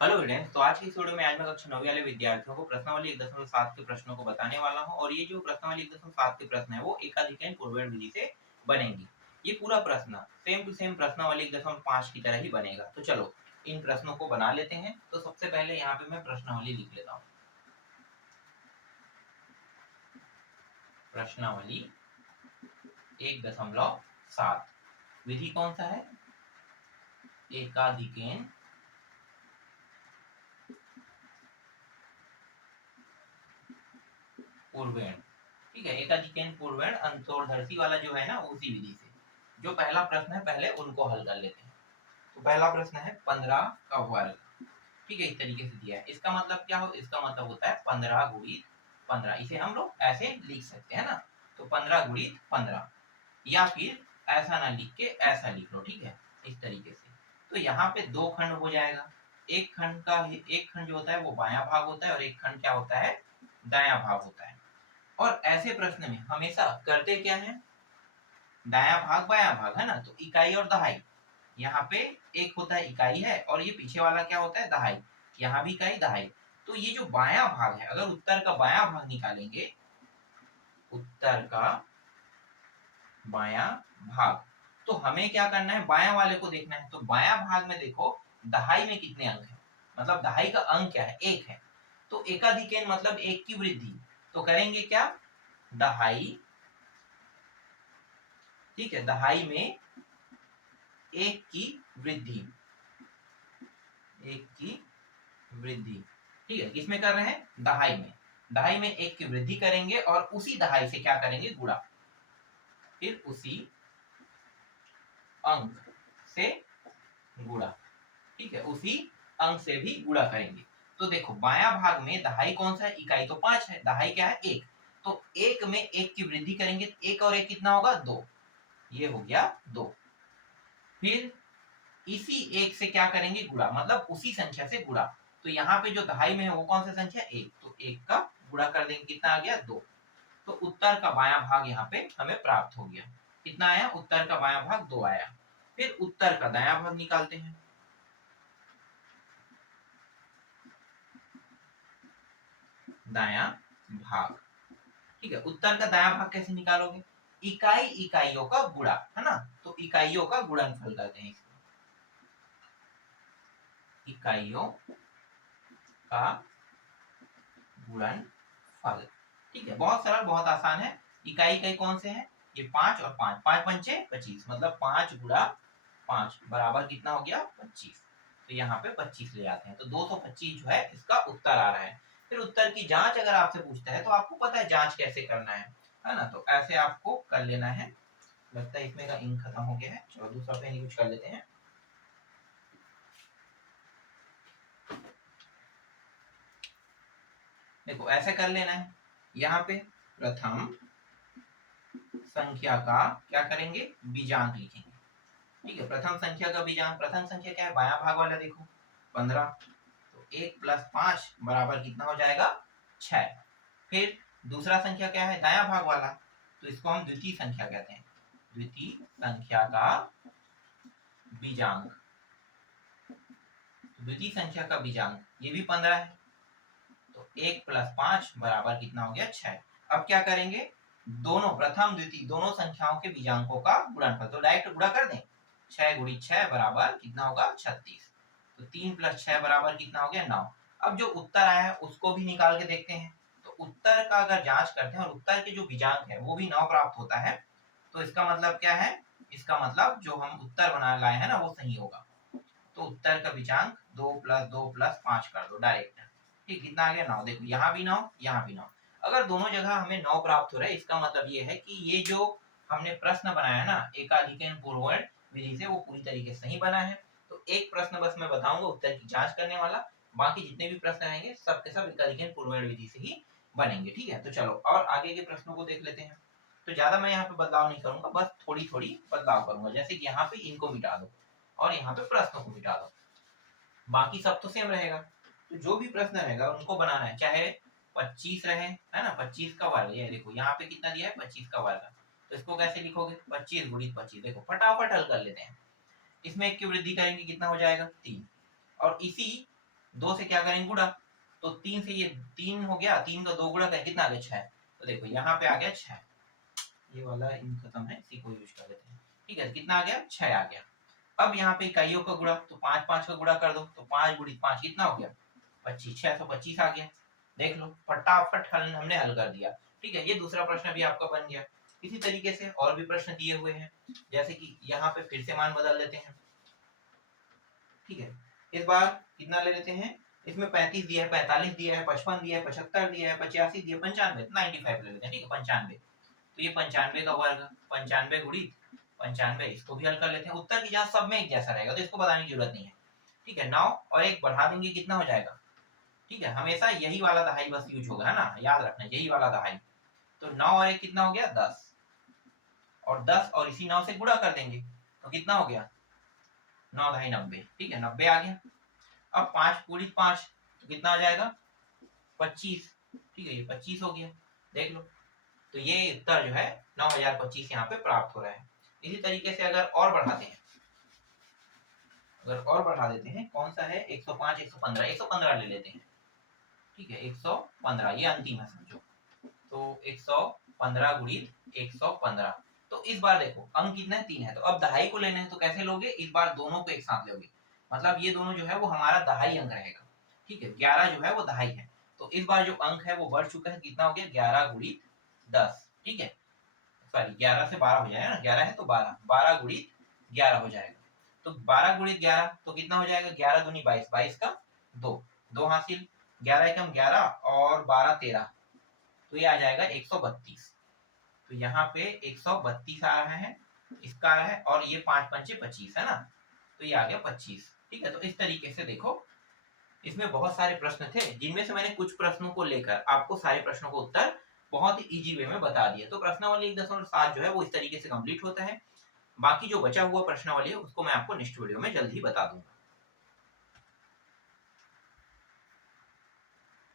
Hello students, तो आज की इस वीडियो में आज मैं कक्षा 9वीं वाले विद्यार्थियों को प्रश्नावली 1.7 के प्रश्नों को बताने वाला हूं और ये जो प्रश्नावली 1.7 के प्रश्न है वो एकाधिकरण पूर्ववर्ती विधि से बनेंगी। ये पूरा प्रश्न सेम टू सेम प्रश्नावली 1.5 की तरह ही बनेगा। तो चलो इन प्रश्नों को बना लेते हैं। तो सबसे पहले यहाँ पे मैं प्रश्नावली लिख लेता हूँ। प्रश्नावली 1.7 विधि कौन सा है? एकाधिकरण पूर्वेण। ठीक है, एकाधिकरण पूर्वेण अंतोर्धर्षी वाला जो है ना उसी विधि से। जो पहला प्रश्न है पहले उनको हल कर लेते हैं। तो पहला प्रश्न है 15 का वर्ग। ठीक है, इस तरीके से दिया है। इसका मतलब क्या हो? इसका मतलब होता है 15 गुणित 15। इसे हम लोग ऐसे लिख सकते हैं ना। तो 15 गुणित 15 या फिर ऐसा ना लिख के ऐसा लिख लो। ठीक है, इस तरीके से। तो यहाँ पे दो खंड हो जाएगा। एक खंड जो होता है वो बायां भाग होता है और एक खंड क्या होता है? दायां भाग होता है। और ऐसे प्रश्न में हमेशा करते क्या है? दायां भाग बायां भाग है ना, तो इकाई और दहाई। यहाँ पे एक होता है इकाई है और ये पीछे वाला क्या होता है? दहाई। यहाँ भी इकाई दहाई। तो ये जो बायां भाग है, अगर उत्तर का बायां भाग निकालेंगे, उत्तर का बायां भाग, तो हमें क्या करना है? बायां वाले को देखना है। तो बायां भाग में देखो दहाई में कितने अंक है, मतलब दहाई का अंक क्या है? एक है। तो एकाधिकरण मतलब एक की वृद्धि। तो करेंगे क्या? दहाई। ठीक है, दहाई में एक की वृद्धि। एक की वृद्धि। ठीक है, किसमें कर रहे हैं? दहाई में। दहाई में एक की वृद्धि करेंगे और उसी दहाई से क्या करेंगे? गुणा। फिर उसी अंक से गुणा। ठीक है, उसी अंक से भी गुणा करेंगे। तो देखो बायां भाग में दहाई कौन सा है? इकाई तो 5 है, दहाई क्या है? एक। तो एक में एक की वृद्धि करेंगे, एक और एक कितना होगा? 2। ये हो गया 2। फिर इसी एक से क्या करेंगे? गुणा, मतलब उसी संख्या से गुणा। तो यहाँ पे जो दहाई में है वो कौन सा संख्या? एक। तो एक का गुणा कर देंगे, कितना आ गया? 2। तो उत्तर का बायां भाग यहाँ पे हमें प्राप्त हो गया। कितना आया? उत्तर का बायां भाग 2 आया। फिर उत्तर का दायां भाग निकालते हैं। दायां भाग। ठीक है, उत्तर का दायां भाग कैसे निकालोगे? इकाई इकाइयों का गुणा है ना। तो इकाइयों का गुणनफल करते हैं इसको। इकाइयों का गुणनफल। ठीक है, बहुत सरल, बहुत आसान है। इकाई इकाई कौन से हैं? ये 5 और 5, 5 पंचे 25, मतलब 5 गुणा 5 बराबर कितना हो गया? 25। तो यहाँ पे 25 ले जाते हैं, तो 225 जो है इसका उत्तर आ रहा है। फिर उत्तर की जांच अगर आपसे पूछता है तो आपको पता है जांच कैसे करना है ना। तो ऐसे आपको कर लेना है। लगता है इसमें का इंक खत्म हो गया है, चलो दूसरा पेन यूज कर लेते हैं। देखो ऐसे कर लेना है। यहाँ पे प्रथम संख्या का क्या करेंगे? बीजांक लिखेंगे। ठीक है, प्रथम संख्या का बीजांक। प्रथम संख्या क्या है? बायां भाग वाला देखो 15। तो 1 + 5 बराबर कितना हो जाएगा? 6। फिर दूसरा संख्या क्या है? दायां भाग वाला। तो इसको हम द्वितीय संख्या कहते हैं। द्वितीय संख्या का बीजांक। द्वितीय संख्या का बीजांक ये भी 15 है। तो 1 + 5 बराबर कितना हो गया? 6। अब क्या करेंगे? दोनों प्रथम द्वितीय दोनों संख्याओं के बीजांकों का गुणनफल। तो डायरेक्ट गुणा कर दें। 6 × 6 बराबर कितना होगा? 36। तो 3 + 6 बराबर कितना हो गया? 9। अब जो उत्तर आया है उसको भी निकाल के देखते हैं। तो उत्तर का अगर जांच करते हैं और उत्तर के जो बीजांक है वो भी 9 प्राप्त होता है, तो इसका मतलब क्या है? इसका मतलब जो हम उत्तर बना लाए हैं ना वो सही होगा। तो उत्तर का बीजांक 2 + 2 + 5 कर दो डायरेक्ट। ठीक, कितना आ गया? 9। देखो यहाँ भी 9, यहाँ भी 9। अगर दोनों जगह हमें 9 प्राप्त हो रहा है, इसका मतलब ये है कि ये जो हमने प्रश्न बनाया ना एकाधिकरण पूर्ववर्ती विधि से, वो पूरी तरीके से सही बना है। तो एक प्रश्न बस मैं बताऊंगा उत्तर की जांच करने वाला, बाकी जितने भी प्रश्न रहेंगे सब के सब एकाधिकरण पूर्ववर्ती विधि से ही बनेंगे। ठीक है, तो चलो और आगे के प्रश्नों को देख लेते हैं। तो ज्यादा मैं यहाँ पे बदलाव नहीं करूंगा, बस थोड़ी थोड़ी बदलाव करूंगा। जैसे कि यहाँ पे इनको मिटा दो और यहाँ पे प्रश्नों को मिटा दो, बाकी सब तो सेम रहेगा। तो जो भी प्रश्न रहेगा उनको बनाना है, चाहे 25 रहे है ना, 25 का वर्ग। ये देखो यहाँ पे कितना दिया है? 25 का वर्ग। तो इसको कैसे लिखोगे? 25 × 25। देखो फटाफट हल कर लेते हैं। इसमें एक की वृद्धि करेंगे, कितना हो जाएगा? 3। और इसी 2 से क्या करेंगे गुणा, तो 3 से ये 3 हो गया, 3 का 2 गुणा करें कितना आ गया 6। तो देखो यहाँ पे आ गया 6, ये वाला इन खत्म है, इसी को यूज कर लेते हैं। ठीक है, कितना आ गया 6 आ गया। अब यहाँ पे इकाइयों का गुणा, तो 5 5 का गुणा कर दो, तो 5 गुणित 5 कितना हो गया 25, 625 आ गया। देख लो फटाफट हमने हल कर दिया। ठीक है, ये दूसरा प्रश्न भी आपका बन गया। इसी तरीके से और भी प्रश्न दिए हुए हैं, जैसे कि यहाँ पे फिर से मान बदल लेते हैं। ठीक है, इस बार कितना ले लेते हैं, इसमें 35 दिया है, 45 दिया है, 55 दिया है, 75 दिया है, 85 दिया है, 95, 95 ले लेते हैं। ठीक है, 95, तो ये 95 का वर्ग, 95 गुणित 95, इसको भी हल कर लेते हैं। उत्तर की जांच सब में एक जैसा रहेगा, तो इसको बताने की जरूरत नहीं है। ठीक है, 9 और 1 बढ़ा देंगे कितना हो जाएगा। ठीक है, हमेशा यही वाला दहाई बस यूज होगा, है ना, याद रखना यही वाला दहाई। तो 9 और 1 कितना हो गया 10, और 10 और इसी 9 से गुणा कर देंगे, तो कितना हो गया 9 दहाई 90। ठीक है, 90 आ गया। अब 5 गुणित 5 तो कितना आ जाएगा 25। ठीक है, ये 25 हो गया। देख लो, तो ये उत्तर जो है 9025 यहाँ पे प्राप्त हो रहा है। इसी तरीके से अगर और बढ़ाते हैं, अगर और बढ़ा देते हैं, कौन सा है 105, 115, 115 ले लेते हैं। ठीक है, 115 ये अंतिम है समझो, तो 115 गुणित 115। तो इस बार देखो अंक कितना है 3 है, तो अब दहाई को लेना है, तो कैसे लोगे, इस बार दोनों को एक साथ लोगे, मतलब ये दोनों जो है वो हमारा दहाई अंक रहेगा। ठीक है, 11 जो है वो दहाई है, तो इस बार जो अंक है वो बढ़ चुका है, कितना हो गया 11 गुणित 10। ठीक है, सॉरी 11 से 12 हो जाएगा ना, 11 है तो 12, 12 गुणित 11 हो जाएगा। तो 12 गुणित 11 तो कितना हो जाएगा, 11 दूनी 22, 22 का 2, 2 हासिल, 11 एकम 11 और 12 13, तो ये आ जाएगा 132। तो यहाँ पे 132 आ रहा है, इसका आ रहा है, और ये 5 पंचे 25 है ना, तो ये आ गया 25। ठीक है, तो इस तरीके से देखो इसमें बहुत सारे प्रश्न थे, जिनमें से मैंने कुछ प्रश्नों को लेकर आपको सारे प्रश्नों को उत्तर बहुत ही इजी वे में बता दिया। तो प्रश्नावली 1.7 जो है वो इस तरीके से कंप्लीट होता है। बाकी जो बचा हुआ प्रश्नावली है उसको मैं आपको नेक्स्ट वीडियो में जल्द ही बता दूंगा।